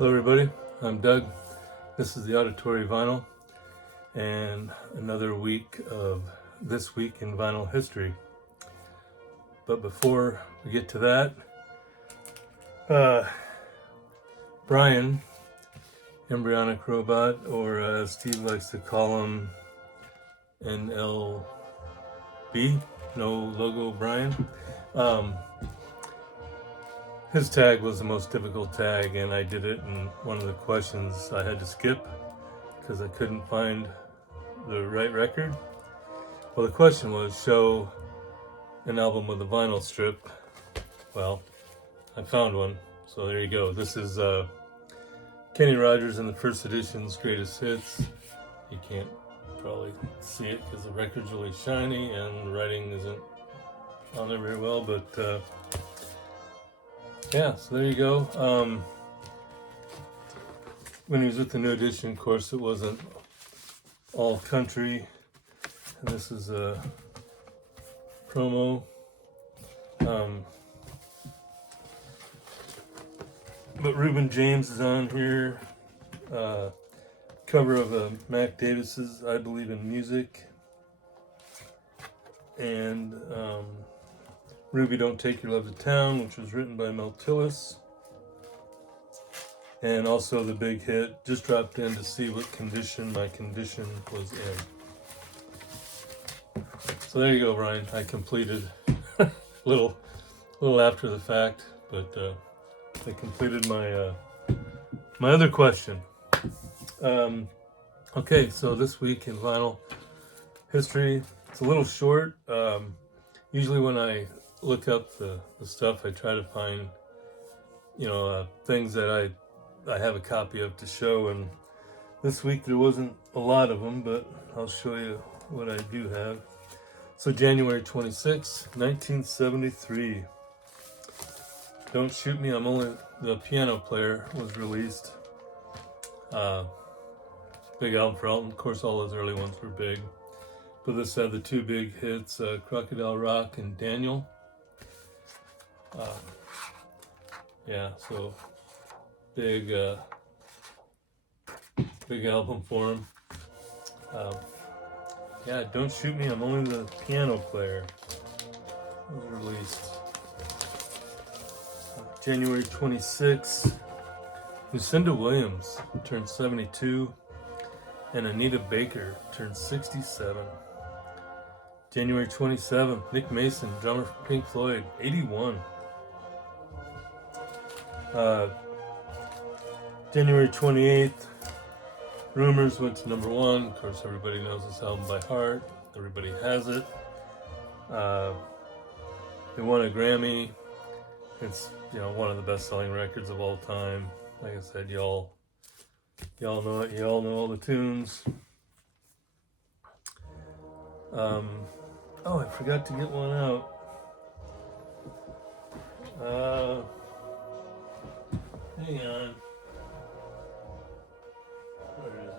Hello everybody, I'm Doug. This is the Auditory Vinyl and another week of This Week in Vinyl History. But before we get to that, Brian, Embryonic Robot, or as Steve likes to call him, NLB, No Logo Brian, his tag was the most difficult tag, and I did it, and one of the questions I had to skip because I couldn't find the right record. Well, the question was, show an album with a vinyl strip. Well, I found one, so there you go. This is Kenny Rogers and the First Edition's Greatest Hits. You can't probably see it because the record's really shiny and the writing isn't on there very well, but yeah, so there you go. When he was with the New Edition, of course, it wasn't all country. And this is a promo. But Reuben James is on here. Cover of Mac Davis's I Believe in Music. And Ruby Don't Take Your Love to Town, which was written by Mel Tillis. And also the big hit, just dropped in to see what condition my condition was in. So there you go, Ryan. I completed a little after the fact, but I completed my my other question. Okay, so this week in vinyl history, it's a little short. Usually when I look up the stuff, I try to find, things that I have a copy of to show, and this week there wasn't a lot of them, but I'll show you what I do have. So January 26, 1973, Don't Shoot Me, I'm Only the Piano Player was released. Big album for Elton. Of course, all those early ones were big, but this had the two big hits, Crocodile Rock and Daniel. So big album for him. Don't Shoot Me, I'm Only the Piano Player was released. January 26th, Lucinda Williams turned 72, and Anita Baker turned 67. January 27th, Nick Mason, drummer for Pink Floyd, 81. January 28th, Rumors went to number 1. Of course, everybody knows this album by heart. Everybody has it. They won a Grammy. It's one of the best-selling records of all time. Like I said, y'all know it. Y'all know all the tunes. I forgot to get one out. Hang on. Where is it?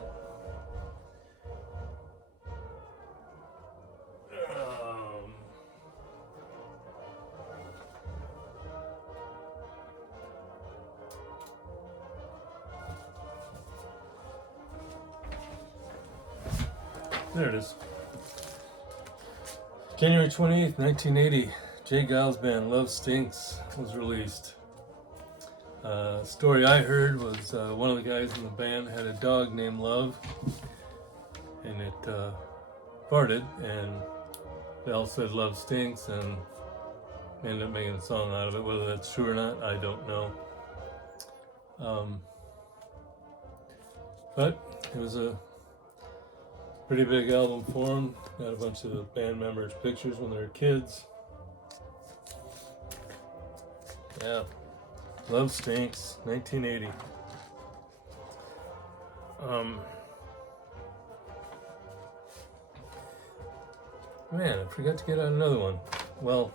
There it is. January 28th, 1980, Jay Giles Band, Love Stinks was released. Story I heard was one of the guys in the band had a dog named Love, and it farted, and they all said Love Stinks, and ended up making a song out of it. Whether that's true or not, I don't know. But it was a pretty big album for him. Got a bunch of the band members' pictures when they were kids. Yeah. Love Stinks, 1980. Man, I forgot to get out another one. Well,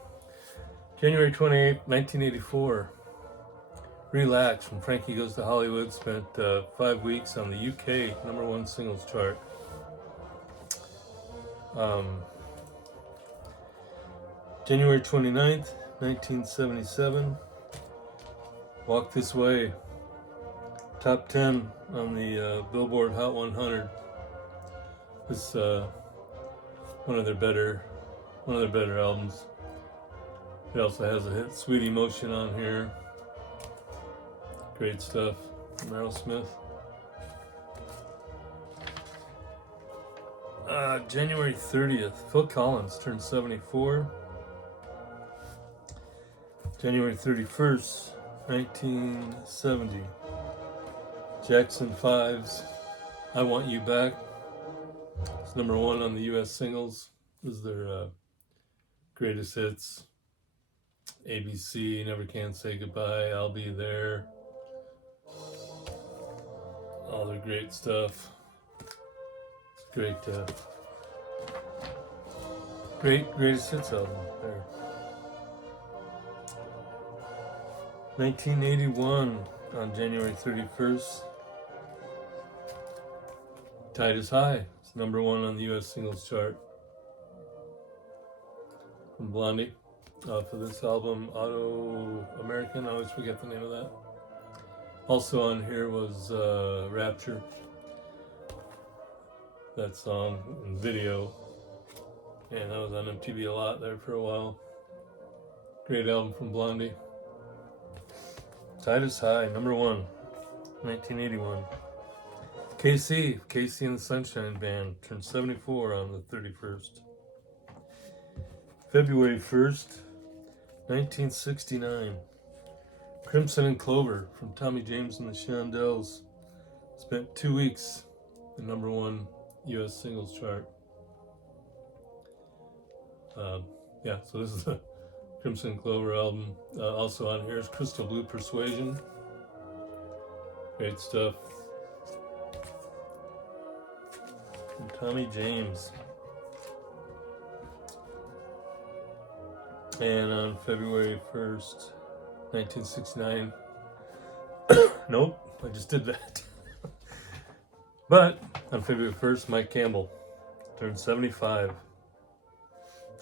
January 28th, 1984. Relax from Frankie Goes to Hollywood spent 5 weeks on the UK #1 singles chart. January 29th, 1977. Walk This Way. top 10 on the Billboard Hot 100. It's one of their better albums. It also has a hit, Sweet Emotion, on here. Great stuff from Aerosmith. January 30th, Phil Collins turned 74. January 31st, 1970, Jackson 5's I Want You Back. It's #1 on the US singles. This is their greatest hits. ABC, Never Can Say Goodbye, I'll Be There. All their great stuff. It's greatest hits album there. 1981, on January 31st, Tide is High. It's #1 on the US singles chart. From Blondie, off of this album, Auto American. I always forget the name of that. Also on here was Rapture. That song and video. And that was on MTV a lot there for a while. Great album from Blondie. Tide is High, #1, 1981. KC and the Sunshine Band turned 74 on the 31st. February 1st, 1969. Crimson and Clover from Tommy James and the Shondells spent 2 weeks in #1 US singles chart. So this is the Crimson and Clover album. Also on here is Crystal Blue Persuasion. Great stuff. From Tommy James. And on February 1st, 1969. Nope, I just did that. But on February 1st, Mike Campbell turned 75.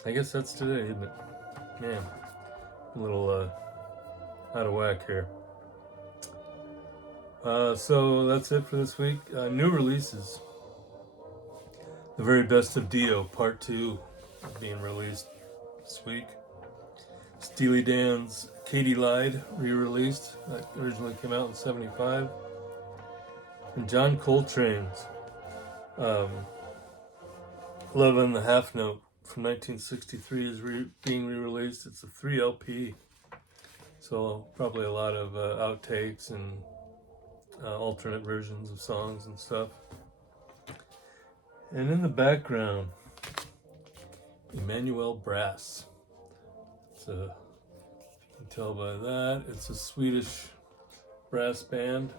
I guess that's today, isn't it? Man, a little out of whack here. So that's it for this week. New releases. The Very Best of Dio, Part 2, being released this week. Steely Dan's Katie Lied, re-released. That originally came out in 75. And John Coltrane's Love and the Half Note from 1963 is being re-released. It's a 3 LP. So probably a lot of outtakes and alternate versions of songs and stuff. And in the background, Emmanuel Brass. It's you can tell by that, it's a Swedish brass band.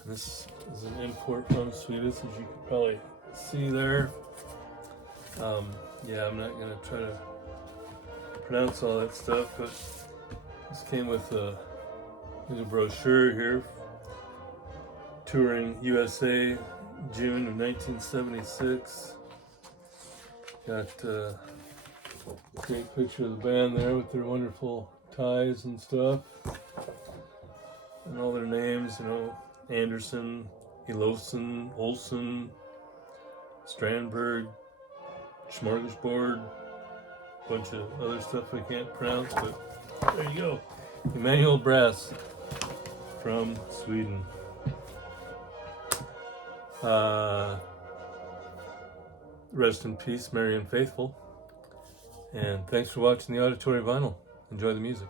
And this is an import from Sweden, as you can probably see there. I'm not going to try to pronounce all that stuff, but this came with a brochure here. Touring USA, June of 1976. Got a great picture of the band there with their wonderful ties and stuff. And all their names, Anderson, Elofsson, Olsen, Strandberg, Smorgasbord, a bunch of other stuff I can't pronounce, but there you go. Emmanuel Brass from Sweden. Rest in peace, Marianne Faithfull. And thanks for watching the Auditory Vinyl. Enjoy the music.